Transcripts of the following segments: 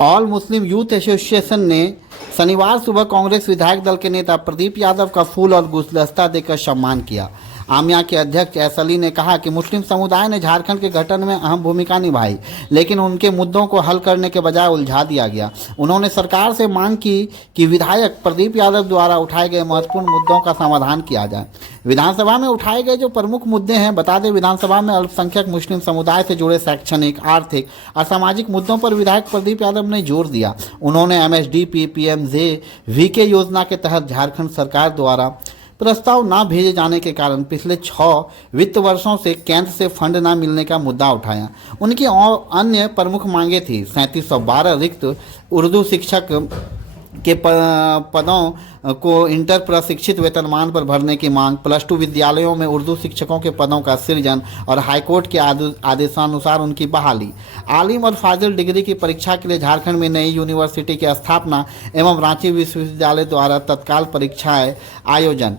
All मुस्लिम youth association ने शनिवार सुबह कांग्रेस विधायक दल के नेता प्रदीप यादव का फूल और गुलदस्ता देकर सम्मान किया। आमिया के अध्यक्ष एस अली ने कहा कि मुस्लिम समुदाय ने झारखंड के गठन में अहम भूमिका निभाई, लेकिन उनके मुद्दों को हल करने के बजाय उलझा दिया गया। उन्होंने सरकार से मांग की कि विधायक प्रदीप यादव द्वारा उठाए गए महत्वपूर्ण मुद्दों का समाधान किया जाए। विधानसभा में उठाए गए जो प्रमुख मुद्दे हैं, बता दें विधानसभा में अल्पसंख्यक मुस्लिम समुदाय से जुड़े शैक्षणिक, आर्थिक और सामाजिक मुद्दों पर विधायक प्रदीप यादव ने जोर दिया। उन्होंने MSDP PMJVK योजना के तहत झारखंड सरकार द्वारा प्रस्ताव न भेजे जाने के कारण पिछले 6 वित्त वर्षों से केंद्र से फंड न मिलने का मुद्दा उठाया। उनकी और अन्य प्रमुख मांगे थी 3712 रिक्त उर्दू शिक्षक के पदों को इंटर प्रशिक्षित वेतनमान पर भरने की मांग, +2 विद्यालयों में उर्दू शिक्षकों के पदों का सृजन और हाईकोर्ट के आदेशानुसार उनकी बहाली, आलिम और फाजिल डिग्री की परीक्षा के लिए झारखंड में नई यूनिवर्सिटी की स्थापना एवं रांची विश्वविद्यालय द्वारा तत्काल परीक्षाएं आयोजन,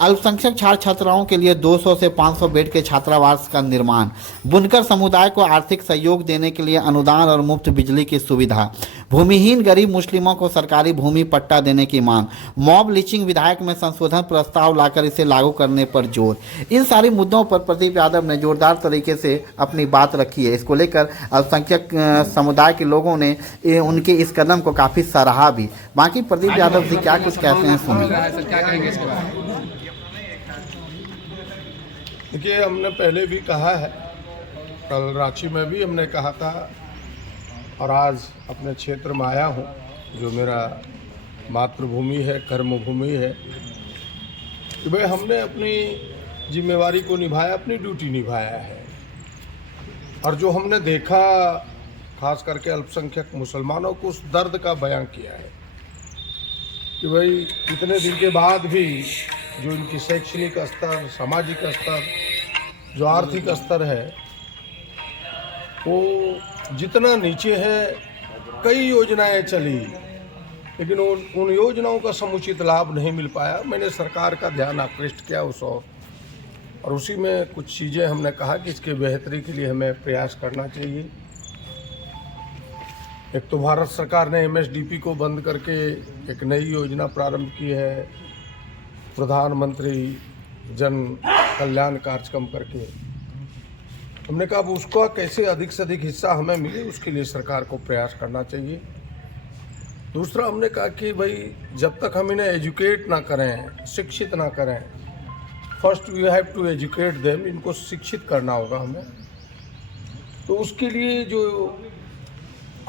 अल्पसंख्यक छात्र छात्राओं के लिए 200 से 500 बेड के छात्रावास का निर्माण, बुनकर समुदाय को आर्थिक सहयोग देने के लिए अनुदान और मुफ्त बिजली की सुविधा, भूमिहीन गरीब मुस्लिमों को सरकारी भूमि पट्टा देने की मांग, मॉब लिंचिंग विधायक में संशोधन प्रस्ताव लाकर इसे लागू करने पर जोर। इन सारे मुद्दों पर प्रदीप यादव ने जोरदार तरीके से अपनी बात रखी है। इसको लेकर अल्पसंख्यक समुदाय के लोगों ने उनके इस कदम को काफ़ी सराहा भी। बाकी प्रदीप यादव जी क्या कुछ कहते हैं सुनिए। देखिए, हमने पहले भी कहा है, कल रांची में भी हमने कहा था और आज अपने क्षेत्र में आया हूँ जो मेरा मातृभूमि है, कर्मभूमि है, कि भाई हमने अपनी जिम्मेवारी को निभाया, अपनी ड्यूटी निभाया है। और जो हमने देखा, खास करके अल्पसंख्यक मुसलमानों को उस दर्द का बयां किया है कि भाई इतने दिन के बाद भी जो इनकी शैक्षणिक स्तर, सामाजिक स्तर, जो आर्थिक स्तर है, वो जितना नीचे है। कई योजनाएं चली, लेकिन उन योजनाओं का समुचित लाभ नहीं मिल पाया। मैंने सरकार का ध्यान आकृष्ट किया उस और उसी में कुछ चीज़ें हमने कहा कि इसके बेहतरी के लिए हमें प्रयास करना चाहिए। एक तो भारत सरकार ने MSDP को बंद करके एक नई योजना प्रारंभ की है, प्रधानमंत्री जन कल्याण कार्यक्रम करके। हमने कहा अब उसका कैसे अधिक से अधिक हिस्सा हमें मिले, उसके लिए सरकार को प्रयास करना चाहिए। दूसरा, हमने कहा कि भाई जब तक हम इन्हें एजुकेट ना करें, शिक्षित ना करें, first we have to educate them, इनको शिक्षित करना होगा हमें। तो उसके लिए जो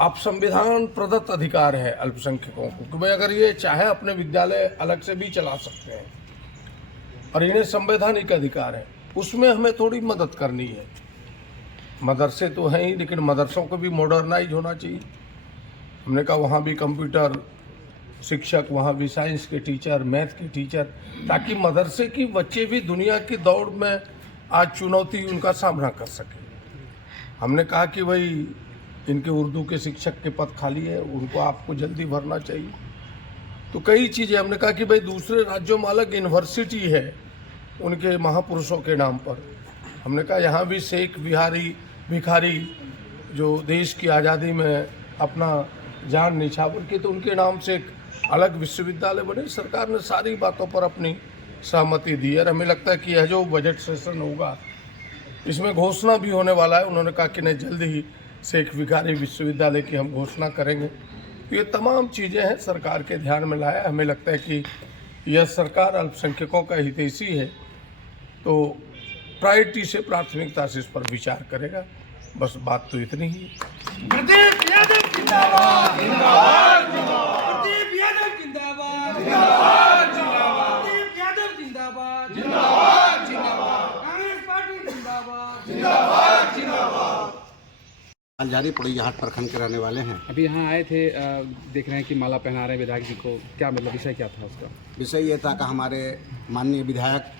आप संविधान प्रदत्त अधिकार है अल्पसंख्यकों को कि भाई अगर ये चाहे अपने विद्यालय अलग से भी चला सकते हैं और इन्हें संवैधानिक अधिकार है, उसमें हमें थोड़ी मदद करनी है। मदरसे तो हैं ही, लेकिन मदरसों को भी मॉडर्नाइज होना चाहिए। हमने कहा वहाँ भी कंप्यूटर शिक्षक, वहाँ भी साइंस के टीचर, मैथ के टीचर, ताकि मदरसे की बच्चे भी दुनिया की दौड़ में आज चुनौती उनका सामना कर सकें। हमने कहा कि भाई इनके उर्दू के शिक्षक के पद खाली है, उनको आपको जल्दी भरना चाहिए। तो कई चीज़ें हमने कहा कि भाई दूसरे राज्यों में अलग यूनिवर्सिटी है उनके महापुरुषों के नाम पर। हमने कहा यहाँ भी शेख भिखारी जो देश की आज़ादी में अपना जान निछावर की, तो उनके नाम से एक अलग विश्वविद्यालय बने। सरकार ने सारी बातों पर अपनी सहमति दी है और हमें लगता है कि यह जो बजट सेशन होगा इसमें घोषणा भी होने वाला है। उन्होंने कहा कि नहीं, जल्द ही शेख भिखारी विश्वविद्यालय की हम घोषणा करेंगे। तो ये तमाम चीज़ें हैं सरकार के ध्यान में लाया। हमें लगता है कि यह सरकार अल्पसंख्यकों का हितैषी है, तो प्रायोरिटी से, प्राथमिकता से इस पर विचार करेगा। बस बात तो इतनी ही है। प्रदीप यादव जिंदाबाद, जिंदाबाद, जिंदाबाद। प्रदीप यादव जिंदाबाद, जिंदाबाद, जिंदाबाद। प्रदीप यादव जिंदाबाद, जिंदाबाद, जिंदाबाद। कांग्रेस पार्टी जिंदाबाद, जिंदाबाद, जिंदाबाद। अलजारी पोड़ैयाहाट प्रखंड के रहने वाले हैं। अभी यहाँ आए थे, देख रहे हैं कि माला पहना रहे हैं विधायक जी को, क्या मतलब विषय क्या था उसका? विषय ये था कि हमारे माननीय विधायक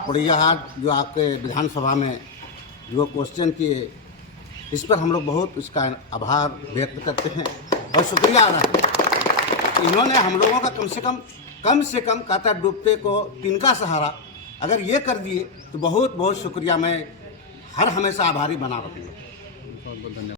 पोड़ैयाहाट जो आपके विधानसभा में जो क्वेश्चन किए, इस पर हम लोग बहुत उसका आभार व्यक्त करते हैं और शुक्रिया अदा करते हैं। इन्होंने हम लोगों का कम से कम कहता डूबते को तिनका सहारा अगर ये कर दिए तो बहुत बहुत शुक्रिया। मैं हर हमेशा आभारी बना रहूँगा। बहुत बहुत धन्यवाद।